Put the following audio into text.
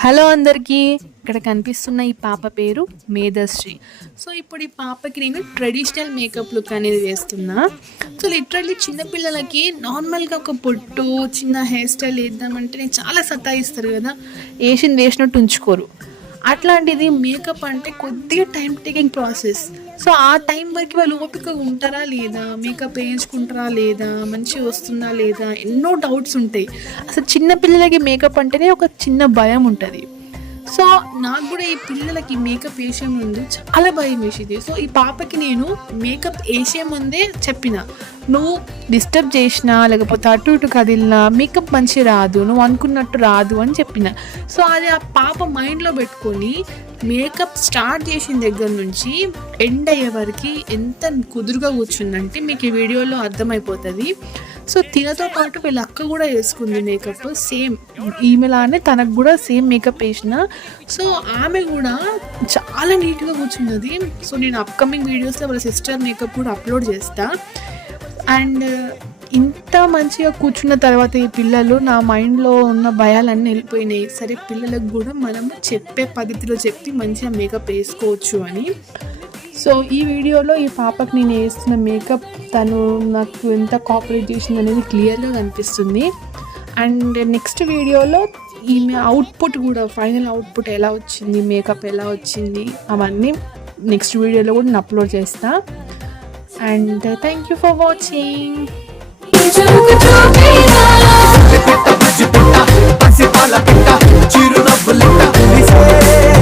Hello అందరికీ. ఇక్కడ కనిపిస్తున్న ఈ పాప పేరు మేధశ్రీ. సో ఇప్పుడు ఈ పాపకి నేను ట్రెడిషనల్ మేకప్ లుక్ అనేది వేస్తున్నా. సో లిటరల్లీ చిన్నపిల్లలకి నార్మల్గా ఒక పొట్టు చిన్న హెయిర్ స్టైల్ వేద్దామంటే నేను చాలా సతాయిస్తారు కదా, వేసినట్టు ఉంచుకోరు. అట్లాంటిది మేకప్ అంటే కొద్దిగా టైం టేకింగ్ ప్రాసెస్. సో ఆ టైం వరకు వాళ్ళు ఓపిక ఉంటారా లేదా, మేకప్ వేయించుకుంటారా లేదా, మంచిగా వస్తుందా లేదా, ఎన్నో డౌట్స్ ఉంటాయి. అసలు చిన్న పిల్లలకి మేకప్ అంటేనే ఒక చిన్న భయం ఉంటుంది. సో నాకు కూడా ఈ పిల్లలకి మేకప్ వేసే ముందు చాలా భయం వేసేది. సో ఈ పాపకి నేను మేకప్ వేసే ముందే చెప్పిన, నువ్వు డిస్టర్బ్ చేసినా లేకపోతే అటు ఇటు కదిలినా మేకప్ మంచి రాదు, నువ్వు అనుకున్నట్టు రాదు అని చెప్పిన. సో అది ఆ పాప మైండ్లో పెట్టుకొని మేకప్ స్టార్ట్ చేసిన దగ్గర నుంచి ఎండ్ అయ్యే వరకు ఎంత కుదురుగా కూర్చుందంటే మీకు ఈ వీడియోలో అర్థమైపోతుంది. సో తినతో పాటు వీళ్ళ అక్క కూడా వేసుకుంది మేకప్, సేమ్ ఈమెలానే తనకు కూడా సేమ్ మేకప్ వేసిన. సో ఆమె కూడా చాలా నీట్గా కూర్చున్నది. సో నేను అప్కమింగ్ వీడియోస్లో వాళ్ళ సిస్టర్ మేకప్ కూడా అప్లోడ్ చేస్తా. అండ్ ఇంత మంచిగా కూర్చున్న తర్వాత ఈ పిల్లలు నా మైండ్లో ఉన్న భయాలన్నీ వెళ్ళిపోయినాయి. సరే పిల్లలకు కూడా మనము చెప్పే పద్ధతిలో చెప్పి మంచిగా మేకప్ వేసుకోవచ్చు అని. సో ఈ వీడియోలో ఈ పాపకి నేను వేస్తున్న మేకప్ తను నాకు ఎంత కోఆపరేట్ చేసింది అనేది క్లియర్గా కనిపిస్తుంది. అండ్ నెక్స్ట్ వీడియోలో ఈమె అవుట్పుట్ కూడా, ఫైనల్ అవుట్పుట్ ఎలా వచ్చింది, మేకప్ ఎలా వచ్చింది అవన్నీ నెక్స్ట్ వీడియోలో కూడా నేను అప్లోడ్ చేస్తా. And thank you for watching. చిరునవ్వులిట్ట